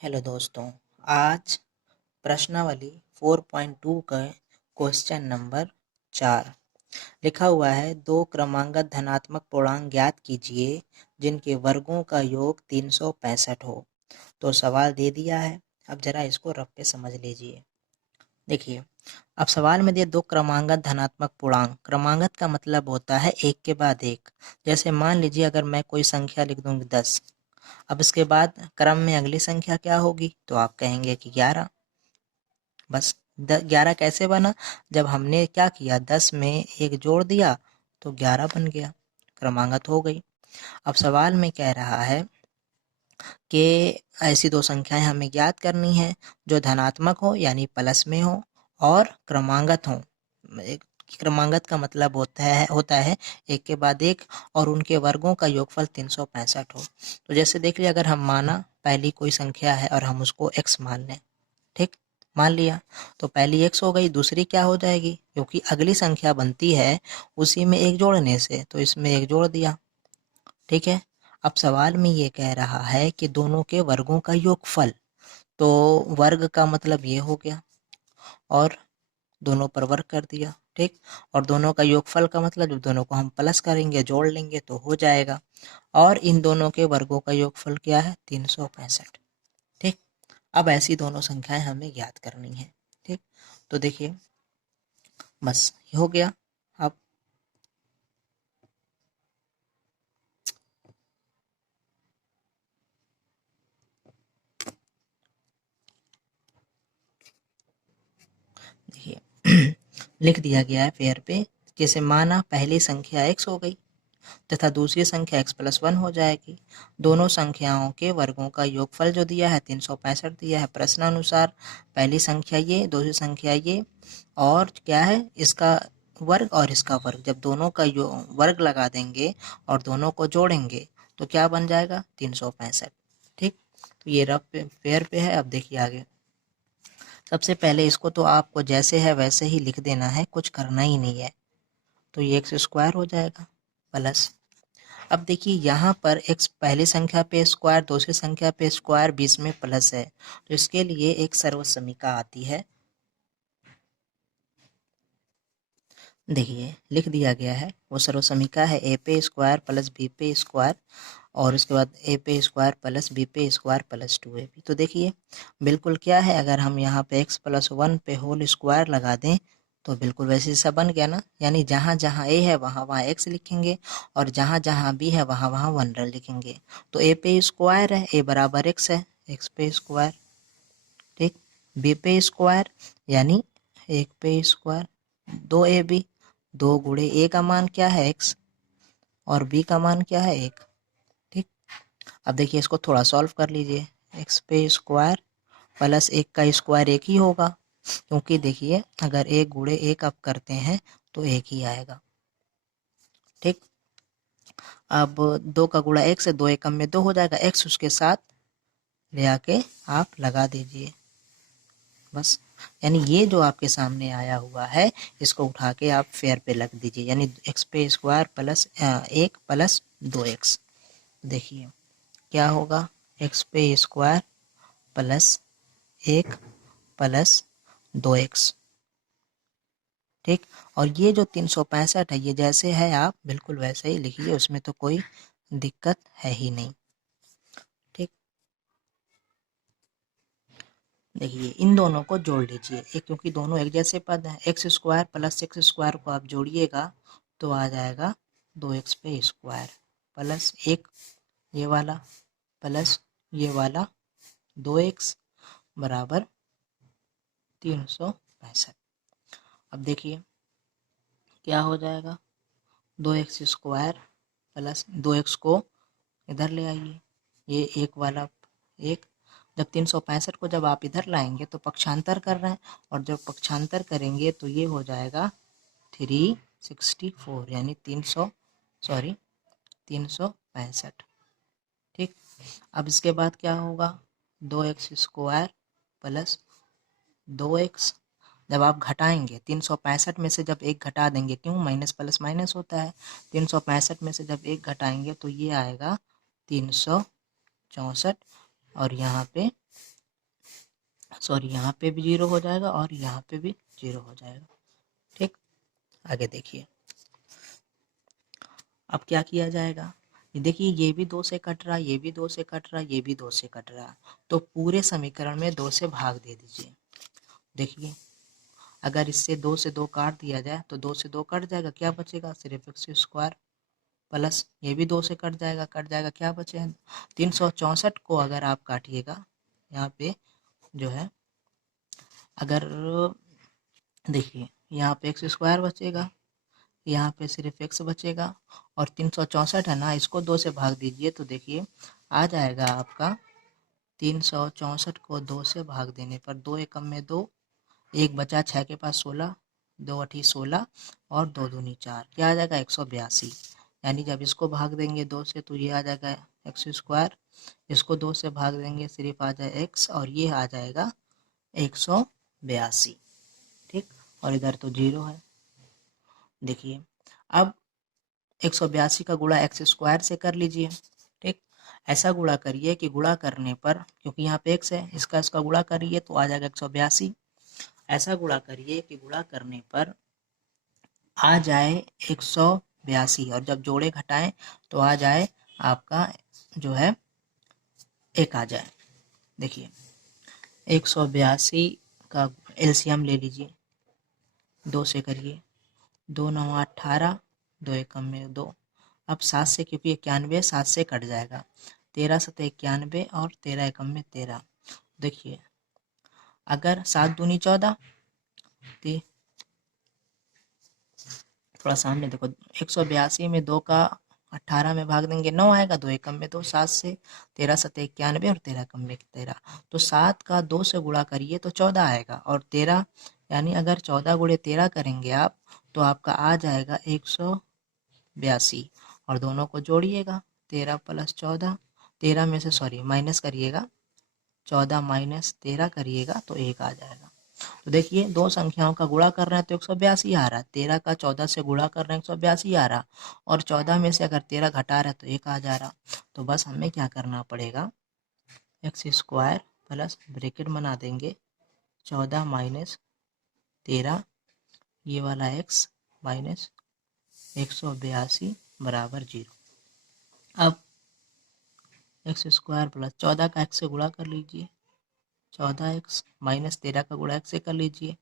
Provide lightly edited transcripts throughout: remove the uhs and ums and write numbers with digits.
Hello दोस्तों, आज प्रश्नावली 4.2 का क्वेश्चन नंबर 4 लिखा हुआ है। दो क्रमांगत धनात्मक पूर्णांक ज्ञात कीजिए जिनके वर्गों का योग 365 हो। तो सवाल दे दिया है, अब जरा इसको रफ पे समझ लीजिए। देखिए, अब सवाल में दिए दो क्रमांगत धनात्मक पूर्णांक। क्रमांगत का मतलब होता है एक के बाद एक। जैसे मान लीजिए अगर मैं कोई संख्या लिख दूंगी 10, अब इसके बाद क्रम में अगली संख्या क्या होगी, तो आप कहेंगे कि 11। बस 11 कैसे बना? जब हमने क्या किया, 10 में एक जोड़ दिया तो 11 बन गया, क्रमांगत हो गई। अब सवाल में कह रहा है कि ऐसी दो संख्याएं हमें ज्ञात करनी है जो धनात्मक हो यानी प्लस में हो और क्रमांगत हो। एक क्रमांगत का मतलब होता है एक के बाद एक और उनके वर्गों का योगफल 365 हो। तो जैसे देख लिया, अगर हम माना पहली कोई संख्या है और हम उसको x मान लें, ठीक, मान लिया, तो पहली x हो गई, दूसरी क्या हो जाएगी, क्योंकि अगली संख्या बनती है उसी में एक जोड़ने से, तो इसमें एक जोड़ दिया, ठीक है। अब सवाल में ये कह रहा है कि दोनों के वर्गों का योगफल, तो वर्ग का मतलब ये हो गया और दोनों पर वर्ग कर दिया, ठीक। और दोनों का योगफल का मतलब जब दोनों को हम प्लस करेंगे, जोड़ लेंगे तो हो जाएगा। और इन दोनों के वर्गों का योगफल क्या है, 365, ठीक। अब ऐसी दोनों संख्याएं हमें ज्ञात करनी है, ठीक। तो देखिए, बस ये हो गया। अब देखिए लिख दिया गया है पेयर पे। जैसे माना पहली संख्या x हो गई तथा दूसरी संख्या x+1 हो जाएगी। दोनों संख्याओं के वर्गों का योगफल जो दिया है 365 दिया है। प्रश्नानुसार पहली संख्या ये, दूसरी संख्या ये, और क्या है, इसका वर्ग और इसका वर्ग, जब दोनों का वर्ग लगा देंगे और दोनों को जोड़ेंगे तो क्या बन जाएगा, 365, ठीक। तो ये रफ पेयर पे है। अब देखिए आगे, सबसे पहले इसको तो आपको जैसे है वैसे ही लिख देना है, कुछ करना ही नहीं है। तो ये x² हो जाएगा प्लस, अब देखिए यहाँ पर x पहली संख्या पे स्क्वायर, दूसरी संख्या पे स्क्वायर, बीच में प्लस है, तो इसके लिए एक सर्वसमीका आती है। देखिए लिख दिया गया है, वो सर्वसमीका है a पे स्क्वायर प्लस b पे स्क्वायर और उसके बाद a पे स्क्वायर प्लस b पे स्क्वायर प्लस 2ab। तो देखिए बिल्कुल क्या है, अगर हम यहाँ पे x+1 पे होल स्क्वायर लगा दें तो बिल्कुल वैसे सा बन गया ना, यानी जहाँ जहाँ a है वहाँ वहाँ x लिखेंगे और जहाँ जहाँ b है वहाँ वहाँ 1 लिखेंगे। तो a पे स्क्वायर है, a बराबर x है, x पे स्क्वायर, ठीक। b पे स्क्वायर यानी 1 पे स्क्वायर, 2ab, 2 गुणे a का मान क्या है x और b का मान क्या है 1, ठीक। अब देखिए इसको थोड़ा सॉल्व कर लीजिए, x पे स्क्वायर प्लस 1 का स्क्वायर 1 ही होगा, क्योंकि देखिए अगर 1 गुणे 1 आप करते हैं तो 1 ही आएगा, ठीक। अब 2 का गुणा 1 से 2 एकम में 2 हो जाएगा, x उसके साथ ले आके आप लगा दीजिए, बस। यानी ये जो आपके सामने आया हुआ है इसको उठा के आप फेयर पे लग दीजिए, यानी x पे स्क्वायर प्लस 1 प्लस 2x। देखिए क्या होगा, x पे स्क्वायर प्लस 1 प्लस 2x, ठीक। और ये जो 365 है ये जैसे है आप बिल्कुल वैसे ही लिखिए, उसमें तो कोई दिक्कत है ही नहीं, ठीक। देखिए इन दोनों को जोड़ लीजिए, एक क्योंकि दोनों एक जैसे पद हैं, x square plus x square को आप जोड़िएगा तो आ जाएगा 2x पे स्क्वायर प्लस 1 ये वाला प्लस ये वाला 2x बराबर 365। अब देखिए क्या हो जाएगा, 2x स्क्वायर प्लस 2x को इधर ले आइए, ये एक वाला एक, जब 365 को जब आप इधर लाएंगे तो पक्षांतर कर रहे हैं और जब पक्षांतर करेंगे तो ये हो जाएगा 364 यानी 365, ठीक। अब इसके बाद क्या होगा, 2x स्क्वायर प्लस 2x, जब आप घटाएंगे 365 में से जब एक घटा देंगे, क्यों, माइनस प्लस माइनस होता है, 365 में से जब एक घटाएंगे तो ये आएगा 364 और यहाँ पे सॉरी यहाँ पे भी 0 हो जाएगा और यहाँ पे भी 0 हो जाएगा। ठीक, आगे देखिए अब क्या किया जाएगा। ये देखिए ये भी 2 से कट रहा, ये भी 2 से कट रहा, ये भी 2 से कट रहा, तो पूरे समीकरण में 2 से भाग दे दीजिए। देखिए अगर इससे 2 से 2 काट दिया जाए तो 2 से 2 कट जाएगा, क्या बचेगा सिर्फ एक्स स्क्वायर, प्लस ये भी 2 से कट जाएगा, क्या बचेगा 364 को अगर आप काटिएगा यहाँ पे जो है, अगर देखिए यहाँ पे एक्स स्क्वायर बचेगा, यहाँ पे सिर्फ एक्स बचेगा और 364 है ना, इसको 2 से भाग दीजिए तो देखिए आ जाएगा आपका 364 को 2 से भाग देने पर 2 एकम में 2, एक बचा 6 के पास 16, 2 अठी 16 और 2 दूनी 4, क्या आ जाएगा 182। यानी जब इसको भाग देंगे 2 से तो ये आ जाएगा एक्स स्क्वायर, इसको 2 से भाग देंगे सिर्फ आ जाए एक्स और ये आ जाएगा 182। ठीक, और इधर तो 0 है। देखिए अब 182 का गुणा एक्स स्क्वायर से कर लीजिए। ठीक, ऐसा गुणा करिए कि गुणा करने पर, क्योंकि यहाँ पे एक्स है, इसका गुणा करिए तो आ जाएगा 182। ऐसा गुणा करिए कि गुणा करने पर आ जाए 182 और जब जोड़े घटाएं तो आ जाए आपका जो है 1 आ जाए। देखिए 182 का एलसीएम ले लीजिए, 2 से करिए, 2 9 18, 2 एकम में 2, अब 7 से, क्योंकि 91 7 से कट जाएगा, 13 7 91 और 13 एकम में 13। देखिए अगर 7 दूनी 14, थोड़ा सामने देखो, 182 में 2 का 18 में भाग देंगे 9 आएगा, 2 एकम में 2, 7 से 13 7 91 और 13 एकम में 13, तो 7 का 2 से गुणा करिए तो 14 आएगा और 13, यानी अगर 14 गुणे 13 करेंगे आप तो आपका आ जाएगा 182 और दोनों को जोड़िएगा 13 प्लस 14, 13 में से सॉरी माइनस करिएगा, 14 माइनस 13 करिएगा तो 1 आ जाएगा। तो देखिए दो संख्याओं का गुणा कर रहे हैं तो 182 आ रहा है, 13 का 14 से गुणा कर रहे हैं 182 आ रहा, और 14 में से अगर 13 घटा रहे हैं तो 1 आ जा रहा। तो बस हमें क्या करना पड़ेगा, एक्स स्क्वायर प्लस ब्रैकेट बना देंगे 14 माइनस 13, ये वाला एक्स माइनस 182 बराबर 0। अब एक्स स्क्वायर प्लस 14 का एक्स से गुणा कर लीजिए, 14x माइनस 13 का गुणा एक्स से कर लीजिए,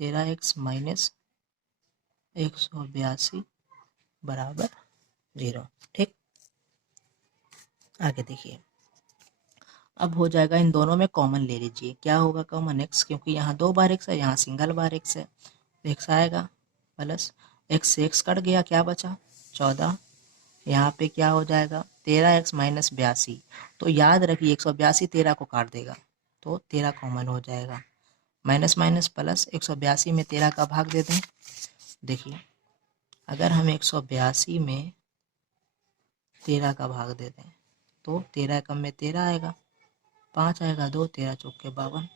13x माइनस 182 बराबर 0। ठीक, आगे देखिए अब हो जाएगा, इन दोनों में कॉमन ले लीजिए, क्या होगा कॉमन x, क्योंकि यहाँ 2 बार x है, यहाँ सिंगल बार x है, x आएगा प्लस x से x कट गया, क्या बचा 14, यहाँ पे क्या हो जाएगा 13x माइनस 82, तो याद रखिए 182 13 को काट देगा तो 13 कॉमन हो जाएगा, माइनस माइनस प्लस 182 में 13 का भाग दे दें। देखिए अगर हम 182 में 13 का भाग दे दें तो 13 एकम में 13 आएगा, 5 आएगा, 2 13 चौके 52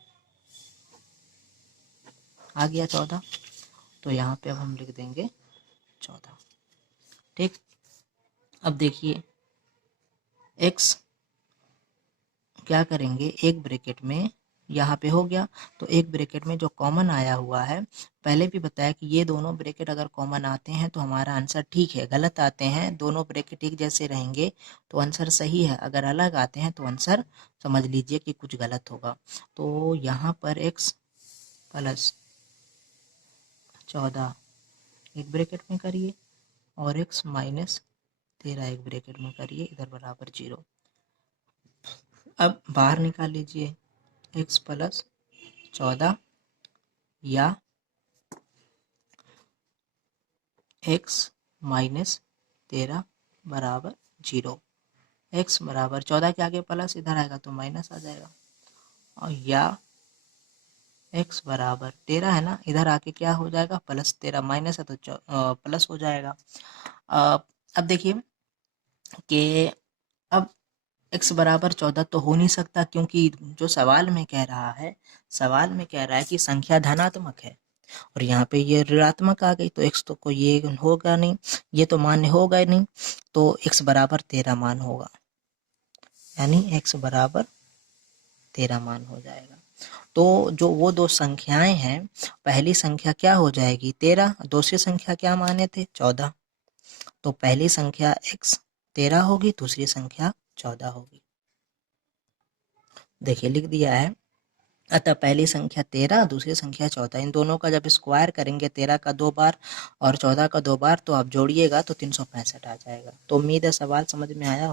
आ गया 14, तो यहाँ पे अब हम लिख देंगे 14। ठीक, अब देखिए x क्या करेंगे, एक ब्रैकेट में यहाँ पे हो गया, तो एक ब्रैकेट में जो कॉमन आया हुआ है, पहले भी बताया कि ये दोनों ब्रैकेट अगर कॉमन आते हैं तो हमारा आंसर ठीक है, गलत आते हैं दोनों ब्रैकेट एक जैसे रहेंगे तो आंसर सही है, अगर अलग आते हैं तो आंसर समझ लीजिए कि कुछ गलत होगा। तो यहाँ पर x प्लस 14 एक ब्रैकेट में करिए और x माइनस 13 एक ब्रैकेट में करिए, इधर बराबर 0। अब बाहर निकाल लीजिए x प्लस 14 या x माइनस 13 बराबर 0, x बराबर 14 के आगे प्लस इधर आएगा तो माइनस आ जाएगा, और या x बराबर 13 है ना, इधर आके क्या हो जाएगा प्लस 13, माइनस है तो प्लस हो जाएगा। अब देखिए कि अब x बराबर 14 तो हो नहीं सकता, क्योंकि जो सवाल में कह रहा है, सवाल में कह रहा है कि संख्या धनात्मक है और यहाँ पे ये ऋणात्मक आ गई, तो x तो कोई ये होगा नहीं, ये तो मान्य होगा ही नहीं, तो x बराबर 13 मान होगा, यानी x बराबर 13 मान हो जाएगा। तो जो वो दो संख्याएं हैं, पहली संख्या क्या हो जाएगी 13, दूसरी संख्या क्या माने थे 14। तो पहली संख्या x 13 होगी, दूसरी संख्या 14 होगी। देखिए लिख दिया है। अतः पहली संख्या 13, दूसरी संख्या 14, इन दोनों का जब स्क्वायर करेंगे 13 का 2 बार और 14 का 2 बार, तो आप जोड़िएगा तो 365 आ जाएगा। तो उम्मीद है सवाल समझ में आया होगा।